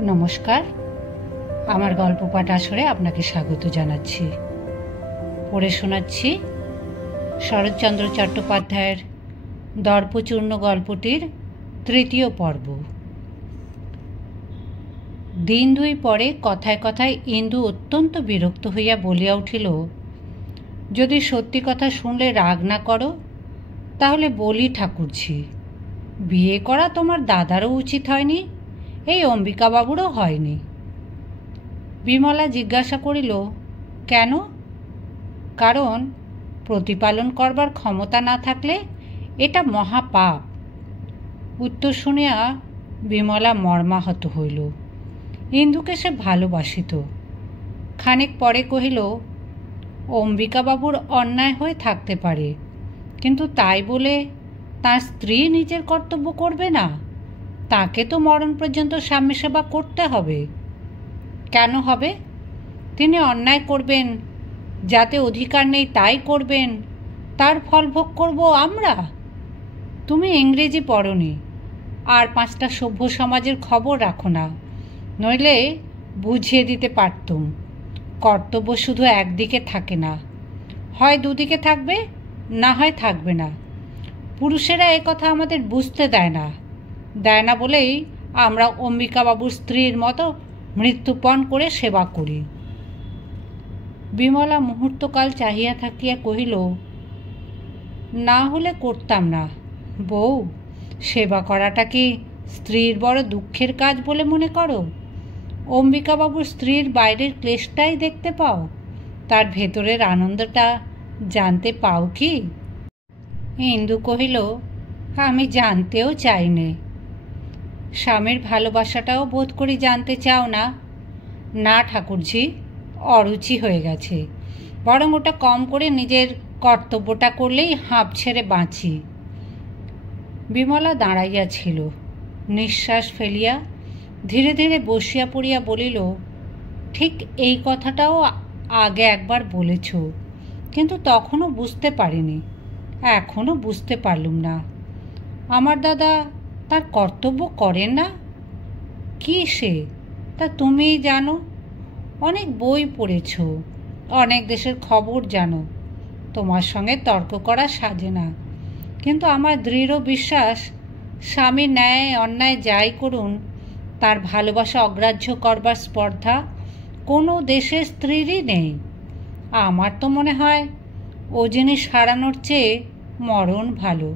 নমস্কার, আমার গল্প পাঠ আসরে আপনাকে স্বাগত জানাচ্ছি। পড়ে শোনাচ্ছি শরৎচন্দ্র চট্টোপাধ্যায়ের দর্পচূর্ণ গল্পটির তৃতীয় পর্ব। দিন দুই পরে কথায় কথায় ইন্দু অত্যন্ত বিরক্ত হইয়া বলিয়া উঠিল, যদি সত্যি কথা শুনলে রাগ না করো তাহলে বলি ঠাকুরঝি, বিয়ে করা তোমার দাদারও উচিত হয়নি, এই অম্বিকাবাবুরও হয়নি। বিমলা জিজ্ঞাসা করিল, কেন? কারণ প্রতিপালন করবার ক্ষমতা না থাকলে এটা মহাপাপ। উত্তর শুনিয়া বিমলা মর্মাহত হইল। ইন্দুকে সে ভালোবাসিত। খানিক পরে কহিল, অম্বিকাবাবুর অন্যায় হয়ে থাকতে পারে, কিন্তু তাই বলে তার স্ত্রী নিজের কর্তব্য করবে না? তাকে তো মরণ পর্যন্ত স্বামী সেবা করতে হবে। কেন হবে? তিনি অন্যায় করবেন, যাতে অধিকার নেই তাই করবেন, তার ফল ভোগ করব আমরা? তুমি ইংরেজি পড়নি, আর 5টা সভ্য সমাজের খবর রাখো না, নইলে বুঝিয়ে দিতে পারতুম। কর্তব্য শুধু একদিকে থাকে না, হয় দুদিকে থাকবে, না হয় থাকবে না। পুরুষেরা কথা আমাদের বুঝতে দেয় না বলেই আমরা অম্বিকাবাবুর স্ত্রীর মতো মৃত্যুপণ করে সেবা করি। বিমলা মুহূর্তকাল চাহিয়া থাকিয়া কহিল, না হলে করতাম না। বউ, সেবা করাটা কি স্ত্রীর বড় দুঃখের কাজ বলে মনে করো? অম্বিকাবাবুর স্ত্রীর বাইরের ক্লেশটাই দেখতে পাও, তার ভেতরের আনন্দটা জানতে পাও কি? ইন্দু কহিল, আমি জানতেও চাই নে। স্বামীর ভালোবাসাটাও বোধ করি জানতে চাও না? না ঠাকুরঝি, অরুচি হয়ে গেছে, বরং ওটা কম করে নিজের কর্তব্যটা করলেই হাঁপ ছেড়ে বাঁচি। বিমলা দাঁড়াইয়াছিল, নিঃশ্বাস ফেলিয়া ধীরে ধীরে বসিয়া পড়িয়া বলিল, ঠিক এই কথাটাও আগে একবার বলেছ, কিন্তু তখনও বুঝতে পারিনি, এখনও বুঝতে পারলুম না। আমার দাদা তার কর্তব্য করেন না? কি সে তা তুমিই জানো, অনেক বই পড়েছ, অনেক দেশের খবর জানো, তোমার সঙ্গে তর্ক করা সাজে না। কিন্তু আমার দৃঢ় বিশ্বাস, স্বামী ন্যায় অন্যায় যাই করুন, তার ভালোবাসা অগ্রাহ্য করবার স্পর্ধা কোনো দেশের স্ত্রীরই নেই। আমার তো মনে হয় ও জিনিস হারানোর চেয়ে মরণ ভালো,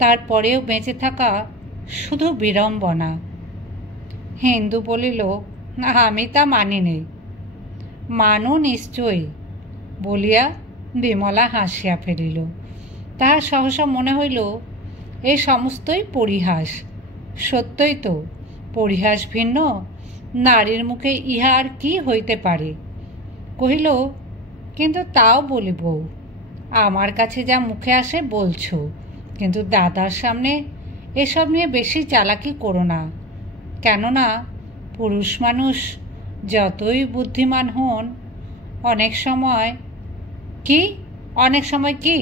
তারপরেও বেঁচে থাকা শুধু বিড়ম্বনা। হিন্দু বলিল, আমি তা মানি নে। মানো নিশ্চয়ই বলিয়া বিমলা হাসিয়া ফেলিল। তাহার সহসা মনে হইল এই সমস্তই পরিহাস। সত্যই তো, পরিহাস ভিন্ন, নারীর মুখে ইহা আর কি হইতে পারে? কহিল, কিন্তু তাও বলি বউ, আমার কাছে যা মুখে আসে বলছো, কিন্তু দাদার সামনে এসব নিয়ে বেশি চালাকি করো না। কেননা পুরুষ মানুষ যতই বুদ্ধিমান হন, অনেক সময় কি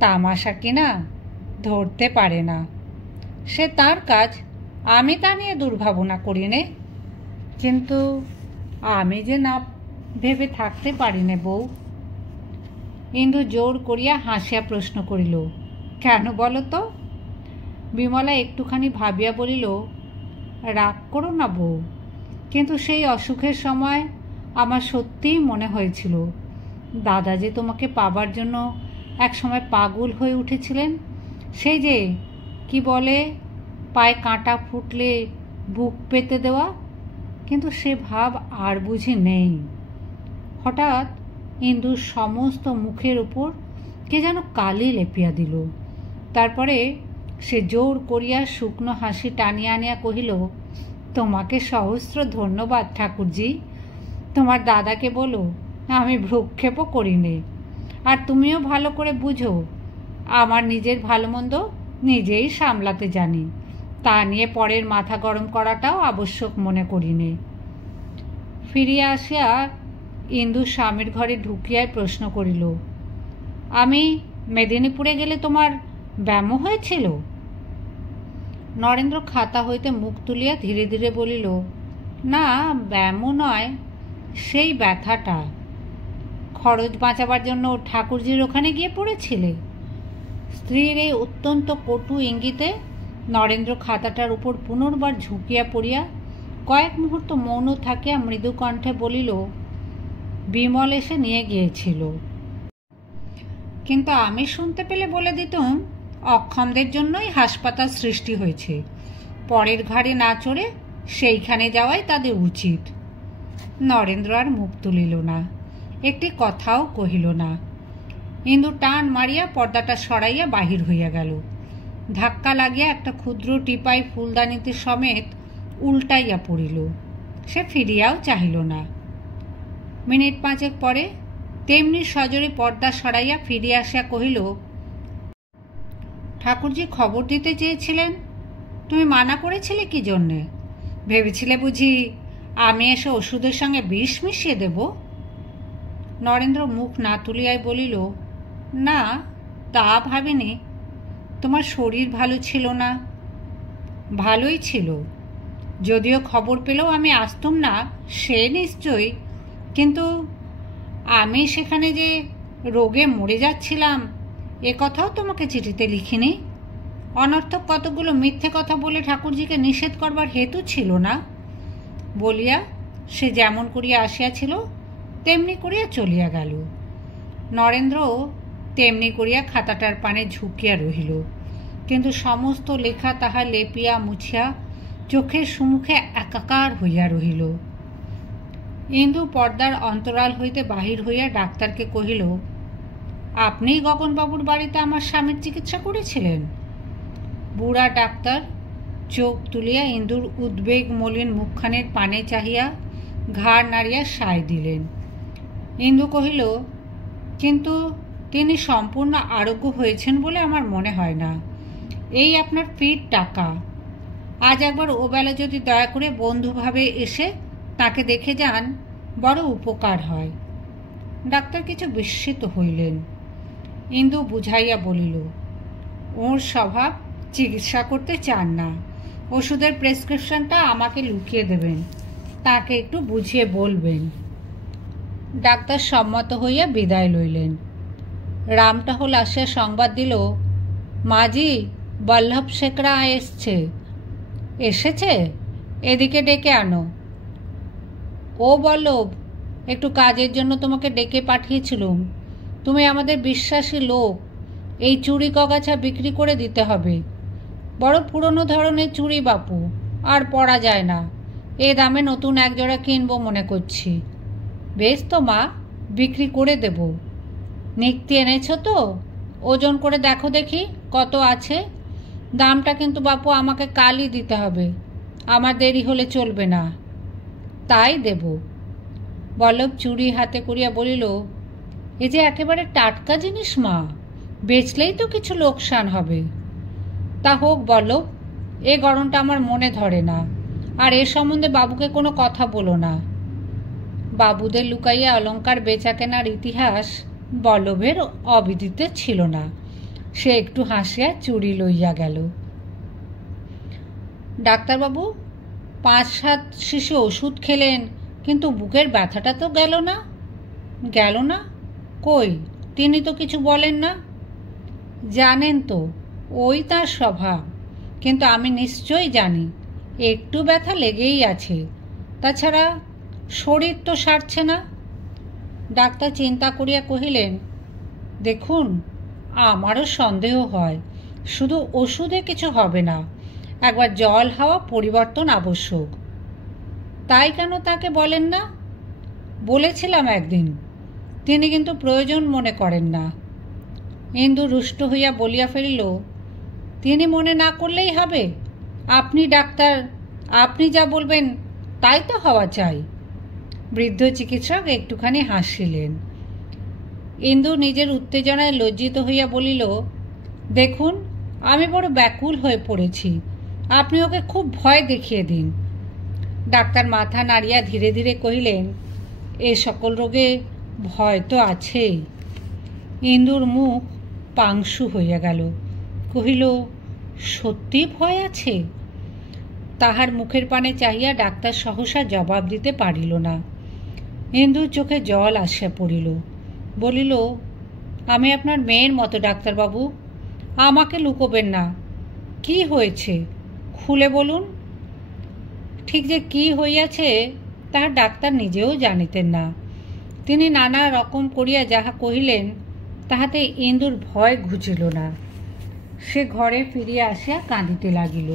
তামাশা কিনা ধরতে পারে না। সে তার কাজ, আমি তা নিয়ে দুর্ভাবনা করি নে। কিন্তু আমি যে না ভেবে থাকতে পারি নে বউ। ইন্দু জোর করিয়া হাসিয়া প্রশ্ন করিল, কেন বলো তো? বিমলা একটুখানি ভাবিয়া বলিল, রাগ করো না বউ, কিন্তু সেই অসুখের সময় আমার সত্যিই মনে হয়েছিল দাদা যে তোমাকে পাবার জন্য এক সময় পাগল হয়ে উঠেছিলেন। সেই যে কি বলে, পায়ে কাঁটা ফুটলে বুক পেতে দেওয়া, কিন্তু সে ভাব আর বুঝি নেই। হঠাৎ ইন্দুর সমস্ত মুখের উপর কে যেন কালি লেপিয়া দিল। তারপরে সে জোর করিয়া শুকনো হাসি টানিয়া আনিয়া কহিল, তোমাকে সহস্র ধন্যবাদ ঠাকুরজি। তোমার দাদাকে বলো আমি ভ্রুক্ষেপও করি নে। আর তুমিও ভালো করে বুঝো, আমার নিজের ভালো মন্দ নিজেই সামলাতে জানি, তা নিয়ে পরের মাথা গরম করাটাও আবশ্যক মনে করি নে। ফিরিয়া আসিয়া ইন্দু স্বামীর ঘরে ঢুকিয়াই প্রশ্ন করিল, আমি মেদিনীপুরে গেলে তোমার ব্যামো হয়েছিল? নরেন্দ্র খাতা হইতে মুখ তুলিয়া ধীরে ধীরে বলিল, না, ব্যায়ামও নয়, সেই ব্যথাটা। খরচ বাঁচাবার জন্য ঠাকুরজির ওখানে গিয়ে পড়েছিলে? স্ত্রীর এই অত্যন্ত কটু ইঙ্গিতে নরেন্দ্র খাতাটার উপর পুনর্বার ঝুঁকিয়া পড়িয়া কয়েক মুহূর্ত মৌন থাকিয়া মৃদু কণ্ঠে বলিল, বিমল এসে নিয়ে গিয়েছিল। কিন্তু আমি শুনতে পেলে বলে দিতুম, অক্ষমদের জন্যই হাসপাতাল সৃষ্টি হয়েছে, পরের ঘাড়ে না চড়ে সেইখানে যাওয়াই তাদের উচিত। নরেন্দ্র আর মুখ তুলিল না, একটি কথাও কহিল না। ইন্দু টান মারিয়া পর্দাটা সরাইয়া বাহির হইয়া গেল। ধাক্কা লাগিয়া একটা ক্ষুদ্র টিপাই ফুলদানিতে সমেত উল্টাইয়া পড়িল। সে ফিরিয়াও চাহিল না। মিনিট পাঁচেক পরে তেমনি সজোরে পর্দা সরাইয়া ফিরিয়া আসিয়া কহিল, ঠাকুরজি খবর দিতে চেয়েছিলেন, তুমি মানা করেছিলে কি জন্যে? ভেবেছিলে বুঝি আমি এসে ওষুধের সঙ্গে বিষ মিশিয়ে দেব? নরেন্দ্র মুখ না তুলিয়াই বলিল, না, তা ভাবিনি। তোমার শরীর ভালো ছিল না। ভালোই ছিল, যদিও খবর পেলেও আমি আসতুম না, সে নিশ্চয়ই। কিন্তু আমি সেখানে যে রোগে মরে যাচ্ছিলাম এ কথাও তোমাকে চিঠিতে লিখিনি। অনর্থক কতগুলো মিথ্যে কথা বলে ঠাকুরজিকে নিষেধ করবার হেতু ছিল না। বলিয়া সে যেমন করিয়া আসিয়াছিল তেমনি করিয়া চলিয়া গেল। নরেন্দ্র তেমনি করিয়া খাতাটার পানে ঝুঁকিয়া রহিল, কিন্তু সমস্ত লেখা তাহা লেপিয়া মুছিয়া চোখের সম্মুখে একাকার হইয়া রহিল। ইন্দু পর্দার অন্তরাল হইতে বাহির হইয়া ডাক্তারকে কহিল, আপনিই গগনবাবুর বাড়িতে আমার স্বামীর চিকিৎসা করেছিলেন? বুড়া ডাক্তার চোখ তুলিয়া ইন্দুর উদ্বেগ মলিন মুখখানের পানে চাহিয়া ঘাড় নাড়িয়া সায় দিলেন। ইন্দু কহিল, কিন্তু তিনি সম্পূর্ণ আরোগ্য হয়েছেন বলে আমার মনে হয় না। এই আপনার ফির টাকা। আজ একবার ওবেলা যদি দয়া করে বন্ধুভাবে এসে তাকে দেখে যান, বড় উপকার হয়। ডাক্তার কিছু বিস্মিত হইলেন। ইন্দু বুঝাইয়া বলিল, ওর স্বভাব চিকিৎসা করতে চান না। ওষুধের প্রেসক্রিপশনটা আমাকে লুকিয়ে দেবেন, তাকে একটু বুঝিয়ে বলবেন। ডাক্তার সম্মত হইয়া বিদায় লইলেন। রামটহল আসিয়া সংবাদ দিল, মাজি, বল্লভ শেখরা এসেছে, এদিকে ডেকে আনো। ও বল্লভ, একটু কাজের জন্য তোমাকে ডেকে পাঠিয়েছিলুম। তুমি আমাদের বিশ্বাসী লোক। এই চুড়ি কগাছা বিক্রি করে দিতে হবে। বড় পুরনো ধরনের চুড়ি বাপু, আর পরা যায় না। এ দামে নতুন একজোড়া কিনবো মনে করছি। বেশ তো মা, বিক্রি করে দেব। নিক্তি এনেছ তো? ওজন করে দেখো দেখি কত আছে। দামটা কিন্তু বাপু আমাকে কালই দিতে হবে, আমার দেরি হলে চলবে না। তাই দেব। বল্লভ চুড়ি হাতে করিয়া বলিল, এ যে একেবারে টাটকা জিনিস মা, বেচলেই তো কিছু লোকসান হবে। তা হোক বল্লভ, এ গরমটা আমার মনে ধরে না। আর এ সম্বন্ধে বাবুকে কোনো কথা বলো না। বাবুদের লুকাইয়া অলঙ্কার বেচা কেনার ইতিহাস বল্লভের অবিদিতে ছিল না। সে একটু হাসিয়া চুড়ি লইয়া গেল। ডাক্তারবাবু 5-7 শিশি ওষুধ খেলেন, কিন্তু বুকের ব্যথাটা তো গেল না। গেল না? কই, তিনি তো কিছু বলেন না। জানেন তো, ওই তার স্বভাব। কিন্তু আমি নিশ্চয়ই জানি একটু ব্যথা লেগেই আছে। তাছাড়া শরীর তো সারছে না। ডাক্তার চিন্তা করিয়া কহিলেন, দেখুন, আমারও সন্দেহ হয়, শুধু ওষুধে কিছু হবে না, একবার জল হাওয়া পরিবর্তন আবশ্যক। তাই কেন তাকে বলেন না? বলেছিলাম একদিন, তিনি কিন্তু প্রয়োজন মনে করেন না। ইন্দু রুষ্ট হইয়া বলিয়া ফেলিল, তিনি মনে না করলেই হবে। আপনি ডাক্তার, আপনি যা বলবেন তাই তো হওয়া চাই। বৃদ্ধ চিকিৎসক একটুখানি হাসিলেন। ইন্দু নিজের উত্তেজনায় লজ্জিত হইয়া বলিল, দেখুন, আমি বড় ব্যাকুল হয়ে পড়েছি, আপনি ওকে খুব ভয় দেখিয়ে দিন। ডাক্তার মাথা নাড়িয়া ধীরে ধীরে কহিলেন, এ সকল রোগে ভয় তো আছেই। ইন্দুর মুখ পাংশু হইয়া গেল। কহিল, সত্যি ভয় আছে? তাহার মুখের পানে চাহিয়া ডাক্তার সহসা জবাব দিতে পারিল না। ইন্দুর চোখে জল আসিয়া পড়িল। বলিল, আমি আপনার মেয়ের মতো ডাক্তারবাবু, আমাকে লুকোবেন না। কি হয়েছে খুলে বলুন। ঠিক যে কি হইয়াছে তাহা ডাক্তার নিজেও জানিতেন না। তিনি নানা রকম করিয়া যাহা কহিলেন তাহাতে ইন্দুর ভয় ঘুচিল না। সে ঘরে ফিরিয়া আসিয়া কাঁদিতে লাগিল।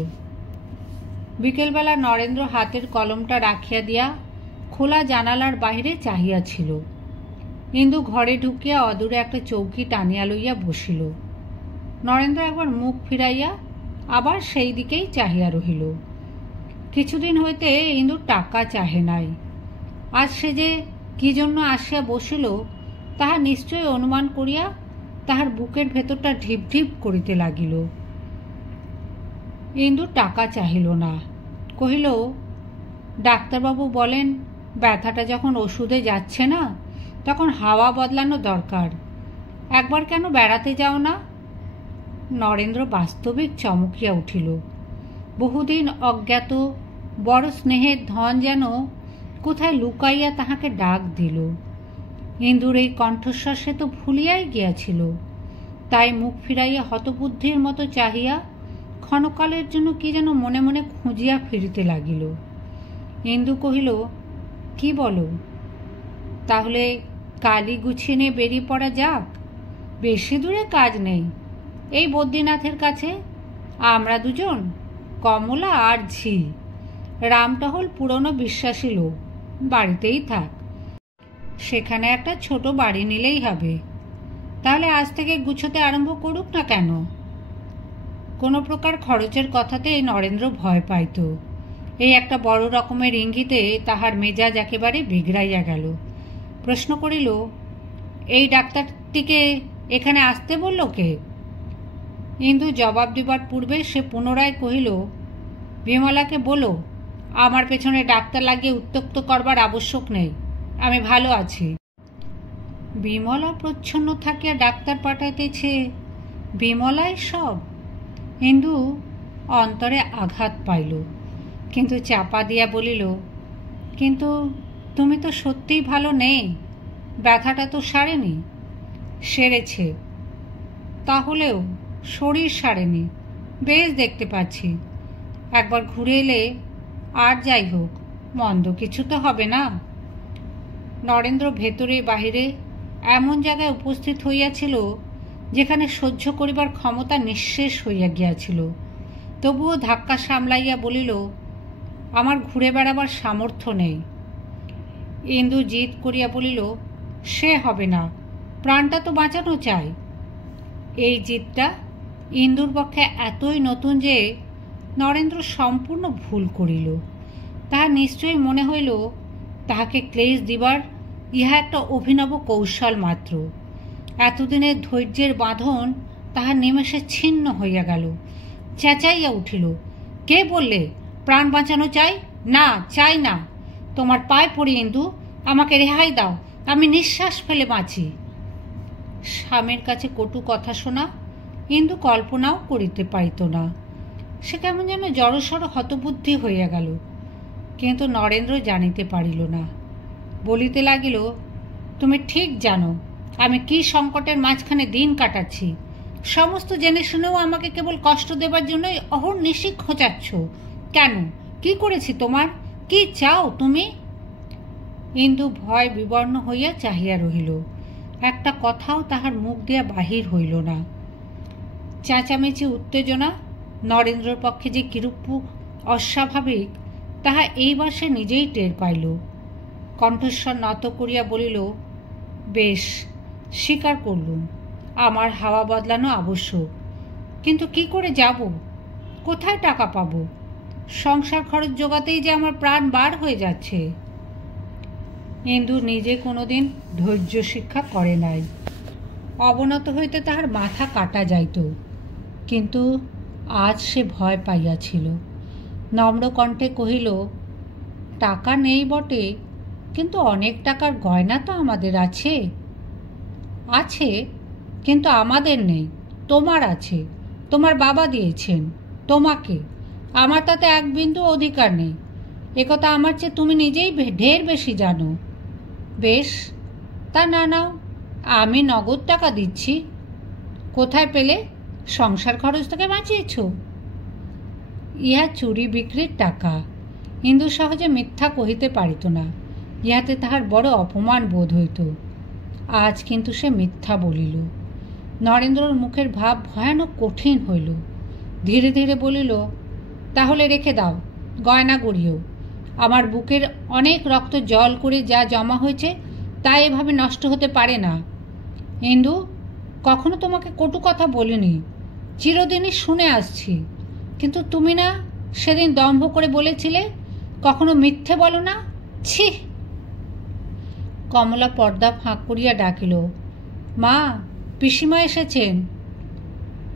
বিকেলবেলা নরেন্দ্র হাতের কলমটা রাখিয়া দিয়া খোলা জানালার বাহিরে চাহিয়াছিল। ইন্দু ঘরে ঢুকিয়া অদূরে একটা চৌকি টানিয়া লইয়া বসিল। নরেন্দ্র একবার মুখ ফিরাইয়া আবার সেই দিকেই চাহিয়া রহিল। কিছুদিন হইতে ইন্দু টাকা চাহে নাই। আজ সে যে কি জন্য আসিয়া বসিল তাহা নিশ্চয় অনুমান করিয়া তাহার বুকের ভেতরটা ঢিপ ঢিপ করিতে লাগিল। ইন্দু টাকা চাহিল না, কহিল, ডাক্তারবাবু বলেন ব্যথাটা যখন ওষুধে যাচ্ছে না তখন হাওয়া বদলানো দরকার। একবার কেন বেড়াতে যাও না? নরেন্দ্র বাস্তবিক চমকিয়া উঠিল। বহুদিন অজ্ঞাত বড় স্নেহের ধন যেন কোথায় লুকাইয়া তাহাকে ডাক দিল। ইন্দুর এই কণ্ঠস্বর সে তো ভুলিয়াই গিয়াছিল। তাই মুখ ফিরাইয়া হতবুদ্ধির মতো চাহিয়া ক্ষণকালের জন্য কি যেন মনে মনে খুঁজিয়া ফিরিতে লাগিল। ইন্দু কহিল, কি বলো? তাহলে কালি গুছিয়ে নিয়ে বেরিয়ে পড়া যাক। বেশি দূরে কাজ নেই, এই বদ্রীনাথের কাছে আমরা দুজন, কমলা আর ঝি। রামটহল পুরনো বিশ্বাসী লোক, বাড়িতেই থাক। সেখানে একটা ছোট বাড়ি নিলেই হবে। তাহলে আজ থেকে গুছোতে আরম্ভ করুক না কেন? কোনো প্রকার খরচের কথাতে নরেন্দ্র ভয় পাইত। এই একটা বড় রকমের ইঙ্গিতে তাহার মেজাজ একেবারে বিগড়াইয়া গেল। প্রশ্ন করিল, এই ডাক্তারটিকে এখানে আসতে বলল কে? ইন্দু জবাব দিবার পূর্বে সে পুনরায় কহিল, বিমলাকে বলো আমার পেছনে ডাক্তার লাগিয়ে উত্ত্যক্ত করবার আবশ্যক নেই, আমি ভালো আছি। বিমলা প্রচ্ছন্ন থাকিয়া ডাক্তার পাঠাইতেছে, বিমলাই সব। ইন্দু অন্তরে আঘাত পাইল, কিন্তু চাপা দিয়া বলিল, কিন্তু তুমি তো সত্যিই ভালো নেই। ব্যথাটা তো সারেনি। সেরেছে, তাহলেও শরীর সারেনি, বেশ দেখতে পাচ্ছি। একবার ঘুরে এলে আর যাই হোক, মন্দ কিছু তো হবে না। নরেন্দ্র ভেতরে বাহিরে এমন জায়গায় উপস্থিত হইয়াছিল যেখানে সহ্য করিবার ক্ষমতা নিঃশেষ হইয়া গিয়াছিল। তবুও ধাক্কা সামলাইয়া বলিল, আমার ঘুরে বেড়াবার সামর্থ্য নেই। ইন্দু জিদ করিয়া বলিল, সে হবে না, প্রাণটা তো বাঁচানো চাই। এই জিদটা ইন্দুর পক্ষে এতই নতুন যে নরেন্দ্র সম্পূর্ণ ভুল করিল। তাহা নিশ্চয়ই মনে হইল তাহাকে ক্লেশ দিবার ইহা একটা অভিনব কৌশল মাত্র। এতদিনের ধৈর্যের বাঁধন তাহার নিমেষে ছিন্ন হইয়া গেল। চেঁচাইয়া উঠিল, কে বললে প্রাণ বাঁচানো চাই? না, চাই না। তোমার পায়ে পড়ি ইন্দু, আমাকে রেহাই দাও, আমি নিঃশ্বাস ফেলে বাঁচি। স্বামীর কাছে কটু কথা শোনা ইন্দু কল্পনাও করিতে পারিত না। সে কেমন যেন জড়সড় হতবুদ্ধি হইয়া গেল, কিন্তু নরেন্দ্র জানিতে পারিল না। বলিতে লাগিল, তুমি ঠিক জানো আমি কি সংকটের মাঝখানে দিন কাটাচ্ছি। সমস্ত জেনে শুনেও আমাকে কেবল কষ্ট দেবার জন্যই অহর্নিশি খোঁচাচ্ছ। কেন? কি করেছি তোমার? কি চাও তুমি? ইন্দু ভয় বিবর্ণ হইয়া চাহিয়া রহিল। একটা কথাও তাহার মুখ দিয়া বাহির হইল না। চেঁচামেচি উত্তেজনা নরেন্দ্রর পক্ষে যে কিরূপ অস্বাভাবিক তাহা এইবার সে নিজেই টের পাইল। কণ্ঠস্বর নত করিয়া বলিল, বেশ, স্বীকার করলুম আমার হাওয়া বদলানো আবশ্যক, কিন্তু কি করে যাব? কোথায় টাকা পাব? সংসার খরচ জোগাতেই যে আমার প্রাণ বার হয়ে যাচ্ছে। ইন্দু নিজে কোনোদিন ধৈর্য শিক্ষা করে নাই। অবনত হইতে তাহার মাথা কাটা যাইত, কিন্তু আজ সে ভয় পাইয়াছিল। নম্র কণ্ঠে কহিল, টাকা নেই বটে, কিন্তু অনেক টাকার গয়না তো আমাদের আছে। আছে, কিন্তু আমাদের নেই, তোমার আছে। তোমার বাবা দিয়েছেন তোমাকে, আমার তাতে এক বিন্দু অধিকার নেই। একথা আমার চেয়ে তুমি নিজেই ঢের বেশি জানো। বেশ, তা না নাও, আমি নগদ টাকা দিচ্ছি। কোথায় পেলে? সংসার খরচ থেকে বাঁচিয়েছ? ইহা চুরি বিক্রির টাকা। ইন্দু সহজে মিথ্যা কহিতে পারিত না, ইহাতে তাহার বড় অপমান বোধ হইত। আজ কিন্তু সে মিথ্যা বলিল। নরেন্দ্রর মুখের ভাব ভয়ানক কঠিন হইল। ধীরে ধীরে বলিল, তাহলে রেখে দাও, গয়না গড়িও। আমার বুকের অনেক রক্ত জল করে যা জমা হয়েছে তা এভাবে নষ্ট হতে পারে না। ইন্দু, কখনো তোমাকে কটু কথা বলিনি, চিরদিনই শুনে আসছি, কিন্তু তুমি না সেদিন দম্ভ করে বলেছিলে কখনো মিথ্যে বলো না। ছি! কমলা পর্দা ফাঁক করিয়া ডাকিল, মা, পিসিমা এসেছেন।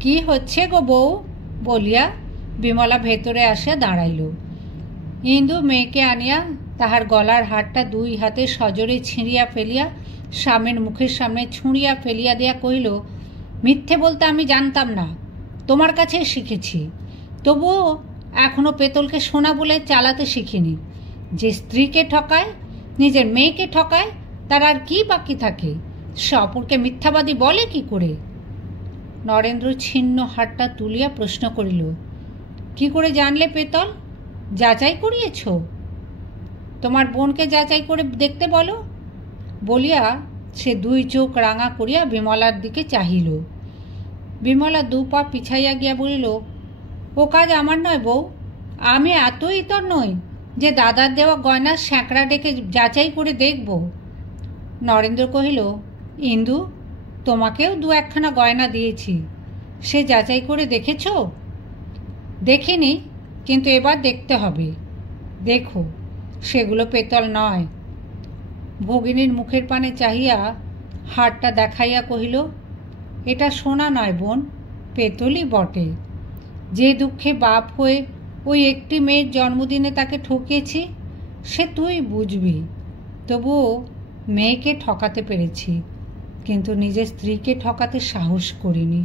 কি হচ্ছে গো বউ? বলিয়া বিমলা ভেতরে আসিয়া দাঁড়াইল। ইন্দু মেয়েকে আনিয়া তাহার গলার হারটা দুই হাতে সজোরে ছিঁড়িয়া ফেলিয়া স্বামীর মুখের সামনে ছুঁড়িয়া ফেলিয়া দিয়া কহিল, মিথ্যে বলতে আমি জানতাম না, তোমার কাছে শিখেছি। তবুও এখনো পেতলকে সোনা বলে চালাতে শিখিনি। যে স্ত্রীকে ঠকায়, নিজের মেয়েকে ঠকায়, তার আর কি বাকি থাকে? সে অপরকে মিথ্যাবাদী বলে কি করে? নরেন্দ্র ছিন্ন হাতটা তুলিয়া প্রশ্ন করিল, কি করে জানলে পেতল? যাচাই করিয়েছ? তোমার বোনকে যাচাই করে দেখতে বলো। বলিয়া সে দুই চোখ রাঙা করিয়া বিমলার দিকে চাহিল। বিমলা দু পা পিছাইয়া গিয়া বলিল, ও কাজ আমার নয় বউ। আমি এত ইতর নই যে দাদার দেওয়া গয়নার স্যাঁকড়া ডেকে যাচাই করে দেখব। নরেন্দ্র কহিল, ইন্দু, তোমাকেও দু একখানা গয়না দিয়েছি, সে যাচাই করে দেখেছ? দেখিনি, কিন্তু এবার দেখতে হবে। দেখো, সেগুলো পেতল নয়। ভগিনীর মুখের পানে চাহিয়া হারটা দেখাইয়া কহিল, এটা সোনা নয় বোন, পেতলই বটে। যে দুঃখে বাপ হয়ে ওই একটি মেয়ের জন্মদিনে তাকে ঠকিয়েছি সে তুই বুঝবি। তবুও মেয়েকে ঠকাতে পেরেছি, কিন্তু নিজের স্ত্রীকে ঠকাতে সাহস করিনি।